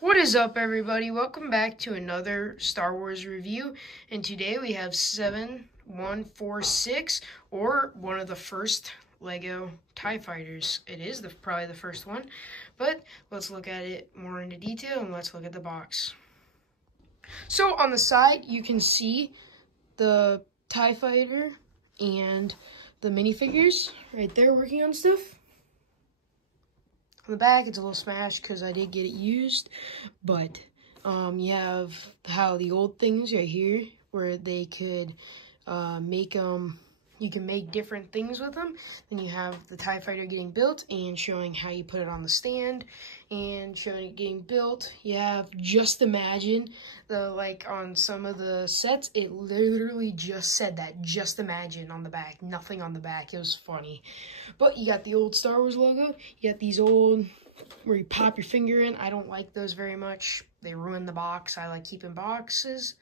What is up, everybody? Welcome back to another Star Wars review, and today we have 7146, or one of the first Lego TIE Fighters. It is probably the first one, but let's look at it more into detail, and let's look at the box. So on the side, you can see the TIE Fighter and the minifigures right there working on stuff. On the back, it's a little smashed because I did get it used, but you have how the old things right here where they could make them, you can make different things with them. Then you have the TIE Fighter getting built and showing how you put it on the stand and showing it getting built. You have Just Imagine, like on some of the sets, it literally just said that, Just Imagine on the back, nothing on the back. It was funny. But you got the old Star Wars logo, you got these old where you pop your finger in. I don't like those very much. They ruin the box. I like keeping boxes.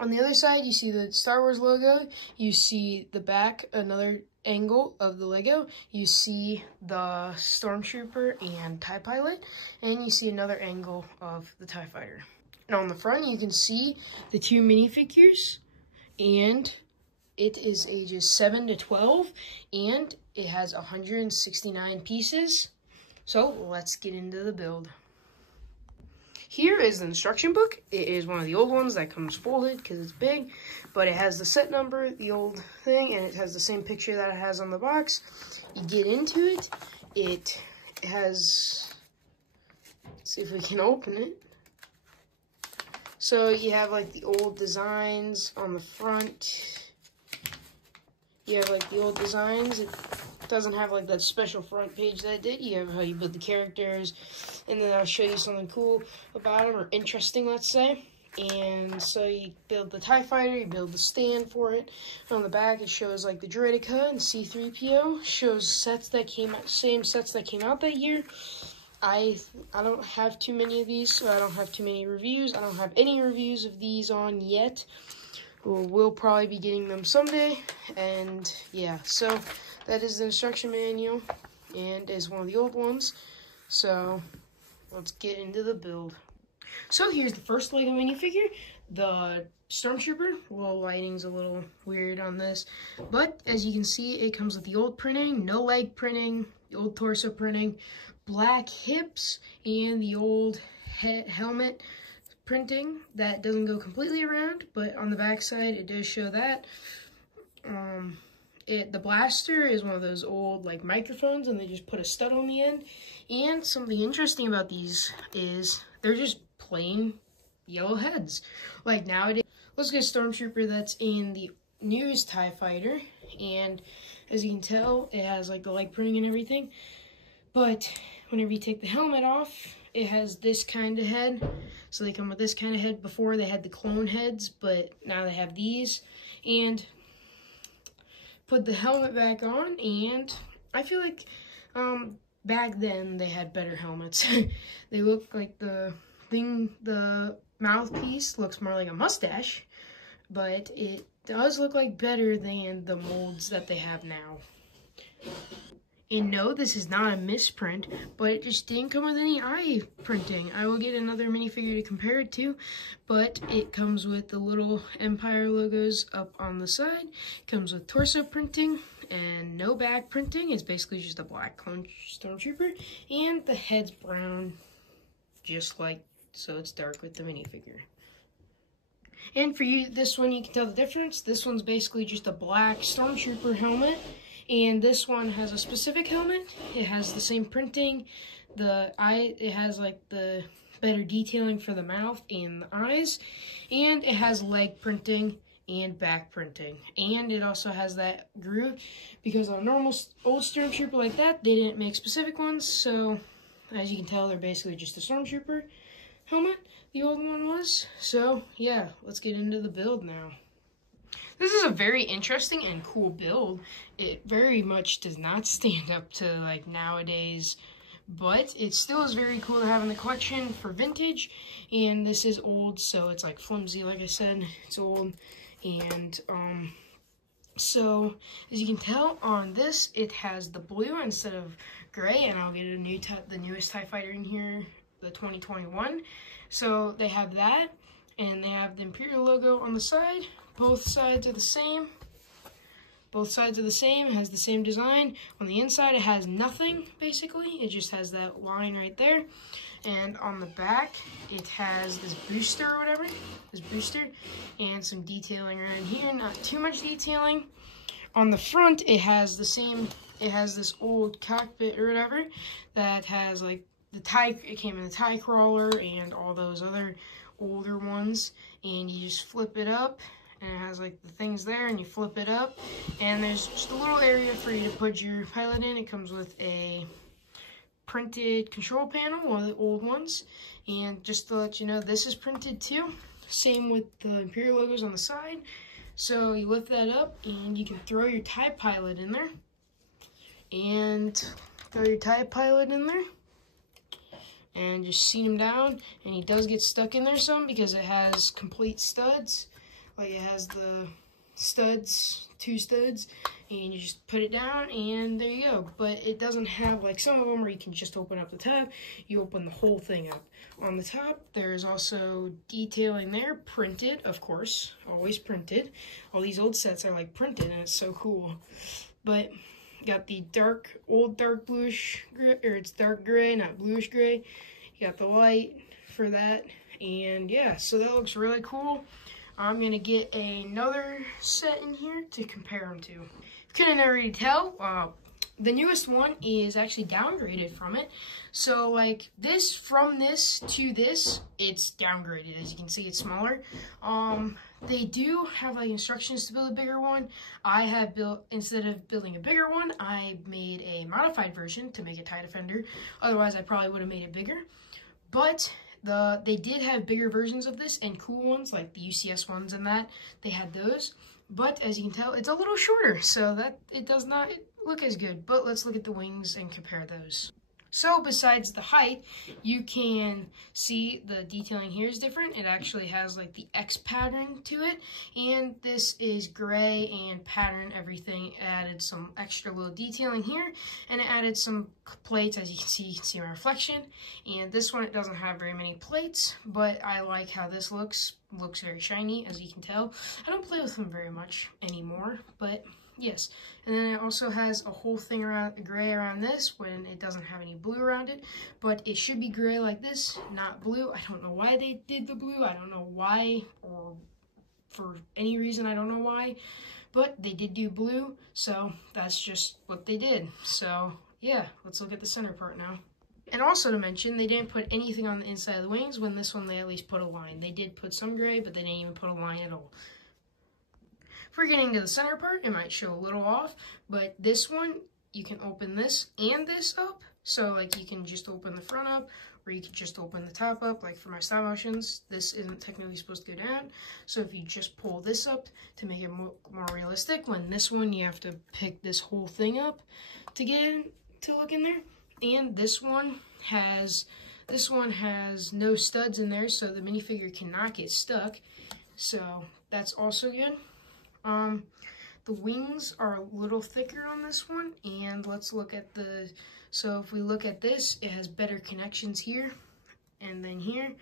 On the other side, you see the Star Wars logo. You see the back, another angle of the Lego. You see the Stormtrooper and TIE Pilot. And you see another angle of the TIE Fighter. And on the front, you can see the two minifigures. And it is ages 7 to 12. And it has 169 pieces. So let's get into the build. Here is the instruction book. It is one of the old ones that comes folded because it's big, but it has the set number, the old thing, and it has the same picture that it has on the box. You get into it, it has, let's see if we can open it. So you have like the old designs on the front. You have like the old designs. It doesn't have like that special front page that it did. You have how you build the characters, and then I'll show you something cool about them, or interesting, let's say. And so you build the TIE Fighter, you build the stand for it. On the back, it shows like the Droideka and C-3PO. Shows sets that came out, same sets that came out that year. I don't have too many of these, so I don't have too many reviews. I don't have any reviews of these on yet. We'll probably be getting them someday. And yeah, so that is the instruction manual, and is one of the old ones. So let's get into the build. So here's the first Lego minifigure, the Stormtrooper. Well, lighting's a little weird on this, but as you can see, it comes with the old printing, no leg printing, the old torso printing, black hips, and the old helmet printing that doesn't go completely around, but on the back side it does show that. The blaster is one of those old like microphones, and they just put a stud on the end. And something interesting about these is they're just plain yellow heads. Like nowadays, let's get a Stormtrooper that's in the newest TIE Fighter, and as you can tell, it has like the leg printing and everything. But whenever you take the helmet off, it has this kind of head. So they come with this kind of head. Before they had the clone heads, but now they have these. And put the helmet back on, and I feel like back then they had better helmets. They look like the mouthpiece looks more like a mustache, but it does look like better than the molds that they have now. And no, this is not a misprint, but it just didn't come with any eye printing. I will get another minifigure to compare it to, but it comes with the little Empire logos up on the side. It comes with torso printing and no back printing. It's basically just a black clone Stormtrooper, and the head's brown, just like, so it's dark with the minifigure. And for you, this one, you can tell the difference. This one's basically just a black Stormtrooper helmet. And this one has a specific helmet. It has the same printing. It has like the better detailing for the mouth and the eyes. And it has leg printing and back printing. And it also has that groove, because on a normal old Stormtrooper like that, they didn't make specific ones. So as you can tell, they're basically just a Stormtrooper helmet, the old one was. So yeah, let's get into the build now. This is a very interesting and cool build. It very much does not stand up to like nowadays, but it still is very cool to have in the collection for vintage. And this is old, so it's like flimsy, like I said, it's old. And so as you can tell on this, it has the blue instead of gray, and I'll get the newest TIE Fighter in here the 2021. So they have that, and they have the Imperial logo on the side. Both sides are the same. Both sides are the same. It has the same design. On the inside, it has nothing, basically. It just has that line right there. And on the back, it has this booster or whatever, this booster, and some detailing around here. Not too much detailing. On the front, it has the same, it has this old cockpit or whatever that has like the tie, it came in the tie crawler and all those other older ones. And you just flip it up, and it has like the things there, and you flip it up, and there's just a little area for you to put your pilot in. It comes with a printed control panel, one of the old ones, and just to let you know, this is printed too. Same with the Imperial logos on the side. So you lift that up, and you can throw your TIE pilot in there, and and just seat him down. And he does get stuck in there some because it has complete studs, like it has the studs, 2 studs, and you just put it down, and there you go. But it doesn't have like some of them where you can just open up the top. You open the whole thing up. On the top, there's also detailing there, printed, of course, always printed. All these old sets are like printed, and it's so cool. But got the old dark bluish gray, or it's dark gray, not bluish gray. You got the light for that, and yeah, so that looks really cool. I'm going to get another set in here to compare them to. If you couldn't already tell, the newest one is actually downgraded from it. So like this, from this to this, it's downgraded. As you can see, it's smaller. They do have like instructions to build a bigger one. I have built, instead of building a bigger one, I made a modified version to make a TIE Defender. Otherwise, I probably would have made it bigger. But they did have bigger versions of this and cool ones, like the UCS ones and that. They had those. But as you can tell, it's a little shorter, so that it does not look as good. But let's look at the wings and compare those. So besides the height, you can see the detailing here is different. It actually has like the X pattern to it, and this is gray and pattern everything. It added some extra little detailing here, and it added some plates. As you can see my reflection. And this one, it doesn't have very many plates, but I like how this looks. Looks very shiny, as you can tell. I don't play with them very much anymore, but yes. And then it also has a whole thing around gray around this when it doesn't have any blue around it, but it should be gray like this, not blue. I don't know why they did the blue. I don't know why, or for any reason, I don't know why, but they did do blue, so that's just what they did. So yeah, let's look at the center part now. And also to mention, they didn't put anything on the inside of the wings. When this one, they at least put a line. They did put some gray, but they didn't even put a line at all. If we're getting to the center part, it might show a little off, but this one, you can open this and this up. So like you can just open the front up, or you can just open the top up. Like for my stop motions, this isn't technically supposed to go down. So if you just pull this up to make it more realistic, when this one, you have to pick this whole thing up to get in, to look in there. And this one has no studs in there, so the minifigure cannot get stuck. So that's also good. The wings are a little thicker on this one, and let's look at so if we look at this, it has better connections here, and then here,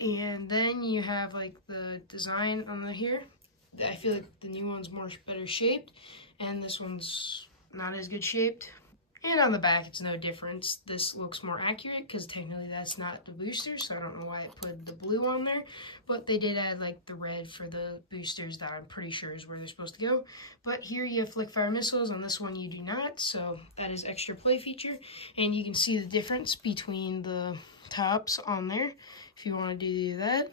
and then you have like the design on the here. I feel like the new one's better shaped, and this one's not as good shaped. And on the back, it's no difference. This looks more accurate because technically that's not the booster, so I don't know why it put the blue on there. But they did add like the red for the boosters that I'm pretty sure is where they're supposed to go. But here you have flick fire missiles. On this one you do not, so that is extra play feature. And you can see the difference between the tops on there if you want to do that.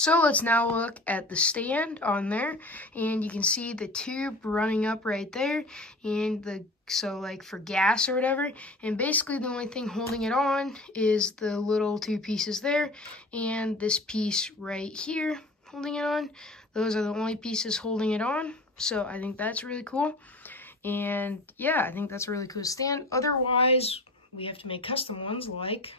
So let's now look at the stand on there, and you can see the tube running up right there, and so like for gas or whatever, and basically the only thing holding it on is the little 2 pieces there, and this piece right here holding it on. Those are the only pieces holding it on, so I think that's really cool. And yeah, I think that's a really cool stand. Otherwise, we have to make custom ones like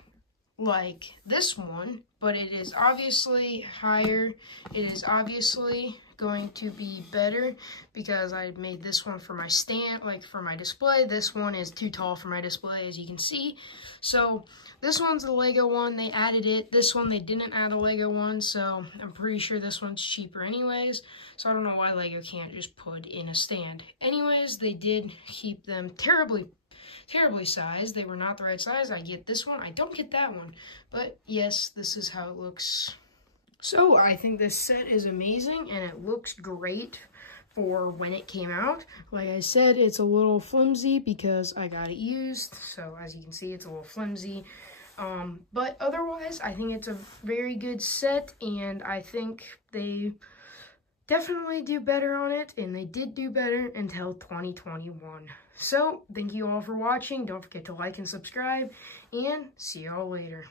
this one, but it is obviously higher. It is obviously going to be better because I made this one for my stand, like for my display. This one is too tall for my display, as you can see. So this one's a Lego one. They added it. This one, they didn't add a Lego one, so I'm pretty sure this one's cheaper anyways. So I don't know why Lego can't just put in a stand. Anyways, they did keep them terribly sized. They were not the right size. I get this one. I don't get that one. But yes, this is how it looks. So I think this set is amazing and it looks great for when it came out. Like I said, it's a little flimsy because I got it used. So as you can see, it's a little flimsy. But otherwise, I think it's a very good set, and I think they definitely do better on it, and they did do better until 2021. So, thank you all for watching. Don't forget to like and subscribe, and see y'all later.